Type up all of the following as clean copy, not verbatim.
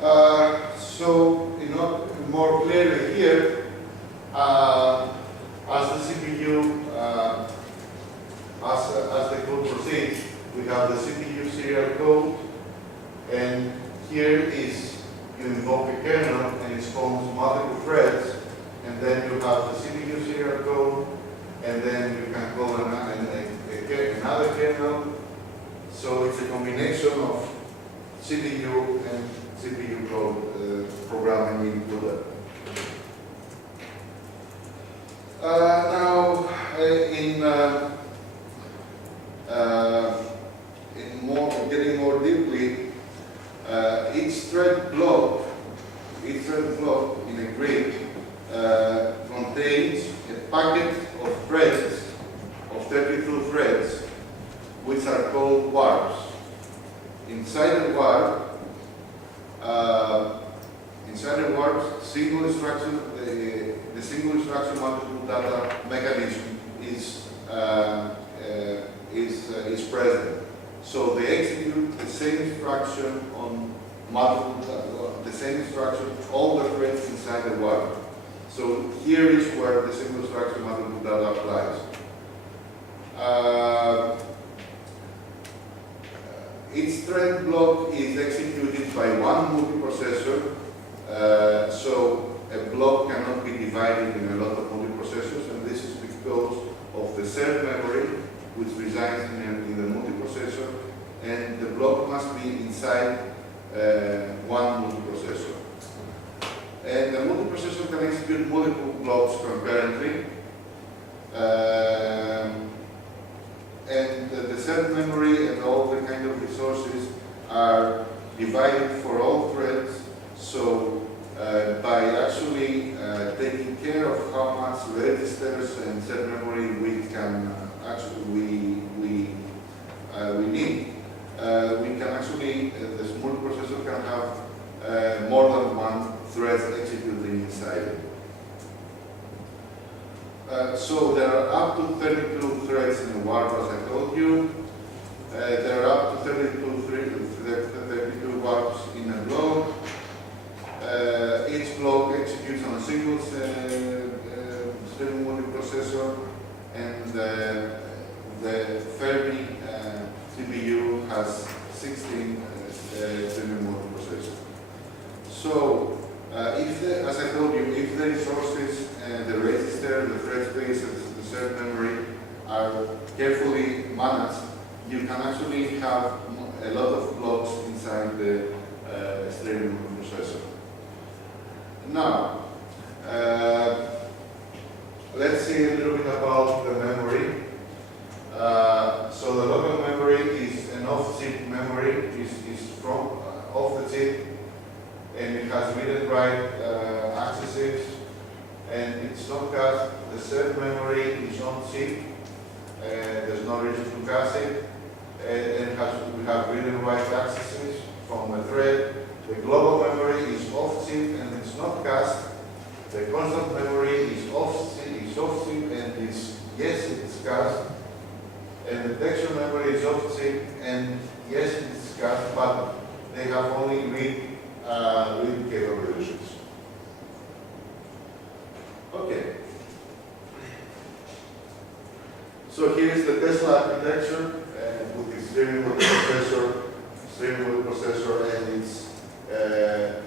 So, more clearly here, as the CPU, as the code proceeds, we have the CPU serial code, and here is you invoke a kernel and it spawns multiple threads, and then you have the CPU serial code, and then you can call another kernel. So it's a combination of CPU and CPU code programming into that. Now, getting more deeply, each thread block in a grid contains a packet of threads, of 32 threads, which are called warps. Inside the warp, the single instruction multiple data mechanism is present. So they execute the same instruction on the same instruction, all the threads inside the warp. So here is where the single instruction multiple data applies. Each thread block is executed by one multiprocessor, so a block cannot be divided in a lot of multiprocessors, and this is because of the shared memory which resides in the multiprocessor, and the block must be inside one multiprocessor. And the multiprocessor can execute multiple blocks concurrently. And the shared memory and all the kind of resources are divided for all threads. So by actually taking care of how much registers and shared memory we can we need, we can actually the multiprocessor can have more than one thread executing inside it. So there are up to 32 threads in the warp, as I told you. There are up to 32 warps in a block. Each block executes on a single streaming multiprocessor, and the Fermi CPU has 16 streaming multiprocessors. So, as I told you, if the resources, the register, the thread space, and the shared memory are carefully managed, you can actually have a lot of blocks inside the streaming processor. Now, let's see a little bit about the memory. So the local memory is an off-chip memory, is from off the chip, and it has read and write accesses, and it's not cached. The shared memory is on chip, there's no reason to cache it, and we have read and write accesses from a thread. The global memory is off chip and it's not cached. The constant memory is off chip and it's cached. And the texture memory is off chip and yes, it's cached, but they have only read capabilities. Okay. So here's the Tesla architecture with its streaming processor and its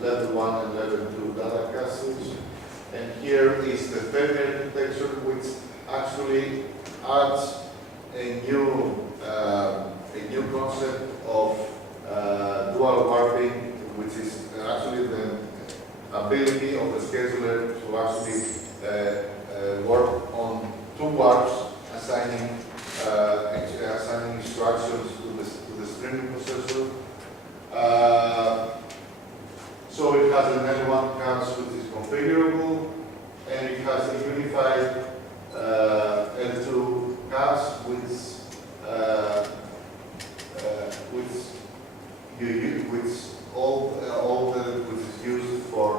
level 1 and level 2 data caches. And here is the Fermi architecture, which actually adds a new concept of dual warping, which is actually the ability of the scheduler to actually work on two warps, assigning instructions to the streaming processor. So it has an L1 cache which is configurable, and it has a unified L2 cache which is used for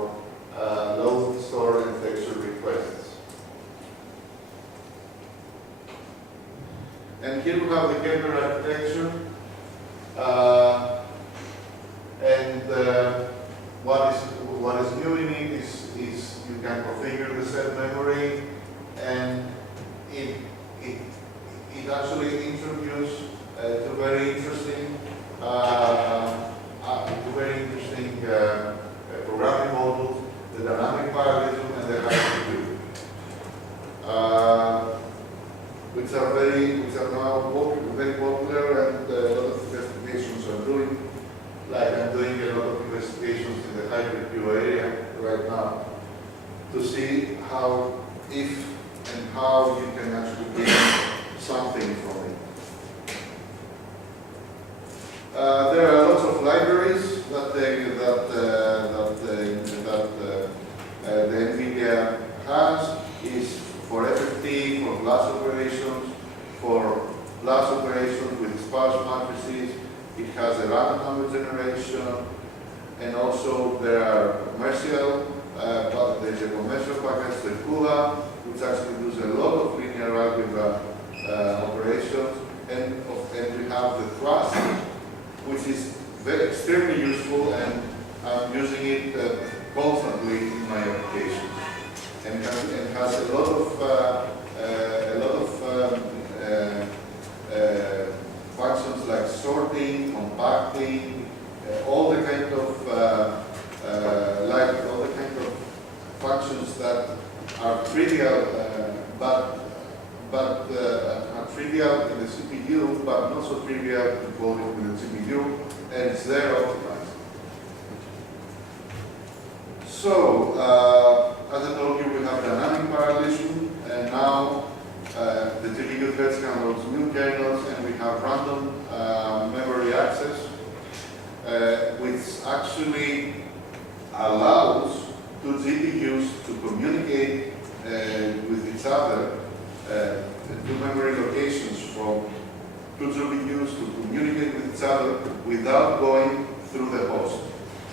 load, store, and texture requests. And here we have the kernel architecture. very interesting programming modules, the dynamic parallelism and the hypercube, which are now very popular, and a lot of investigations are doing. Like I'm doing a lot of investigations in the hypercube area right now to see how, if and how you can actually gain something from it. There are lots of libraries that the NVIDIA has, is for FFT, for blast operations, with sparse matrices. It has a random number generation, and also there are commercial, but there's a commercial package, the CULA, which actually does a lot of linear algebra operations, and we have the Thrust, which is extremely useful, and I'm using it constantly in my applications, and has a lot of functions like sorting, compacting, all the kind of functions that are trivial, but are trivial in the CPU, but not so trivial to call it with the CPU, and it's there optimized. So, as I told you, we have dynamic parallelism, and now the GPU threads can load new kernels, and we have random memory access, which actually allows two GPUs to communicate with each other, two memory locations from two GPUs to communicate with each other without going through the host.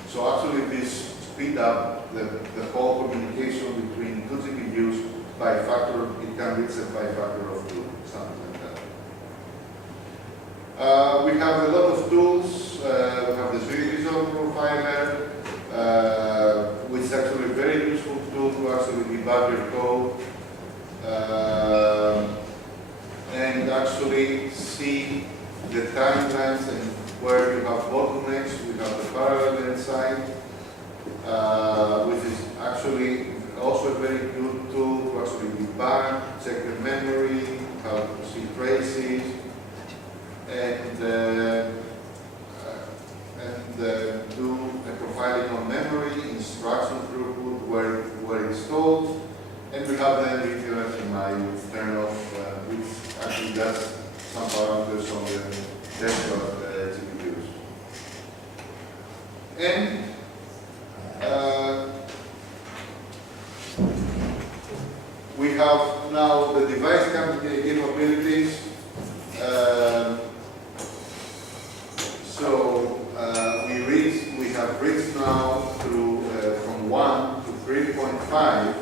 So actually this speed up the whole communication between two GPUs by a factor, it can reach it by a factor of 2, something like that. We have a lot of tools. We have the 3D Visual Profiler, which is actually a very useful tool to actually debug your code and actually see the timelines and where you have bottlenecks. We have the parallel inside, which is actually also a very good tool to actually debug, check the memory, how to see traces, and do a profiling on memory, instruction throughput, where it's stored, and we have then the HMI, which turn off, which actually does some parameters on the desktop GPUs. And we have now the device capabilities. We have reached now through from 1 to 3.5,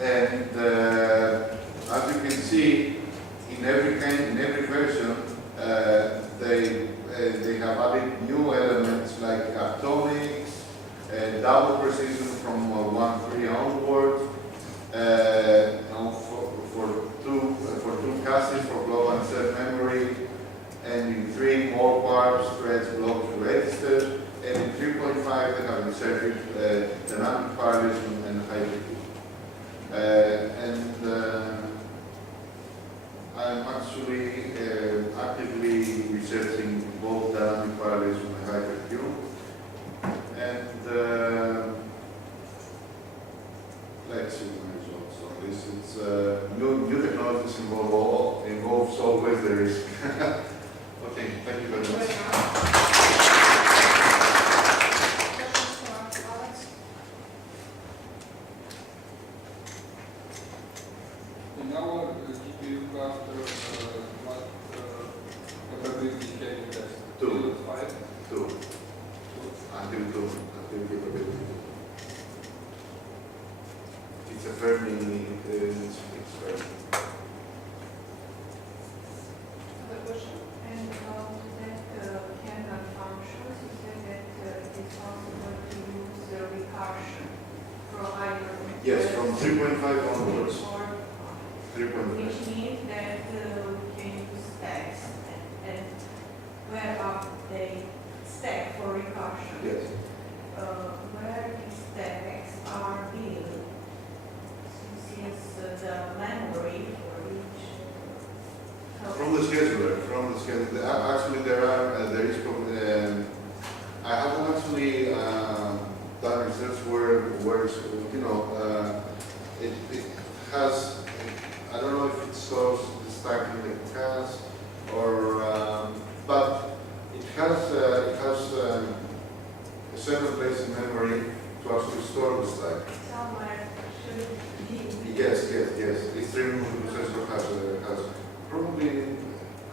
and as you can see, in every version, they have added new elements like atomics, double precision from 1.3 onward, for two caches for global and shared memory, and in 3 more parts, threads, blocks, registers, and in 3.5 they have inserted dynamic parallelism and hypercube. I'm actually actively researching both dynamic parallelism and hypercube, and let's see my results on this. It's new technologies involves always the risk. Okay, thank you very much. In our GPU cluster, what capability can you test? 2. 5? 2. Until capability. It's a Fermi, it's Fermi. Other question? And about that Cannon functions, you said that it's possible to use recursion from either. Yes, from 3.5 onwards. Or 3.5. which means that we can use text and where are they stack for recursion. Yes. Where these stacks are built, since the memory for each. From the scheduler, actually there is, I haven't actually done research where it's, it has, I don't know if it stores the stack in the cache or, but it has a certain place in memory to actually store the stack. Somewhere should be. Yes. Extreme processor has probably.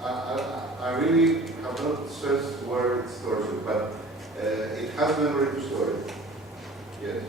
I really have not searched where it stores it, but it has memory to store it. Yes.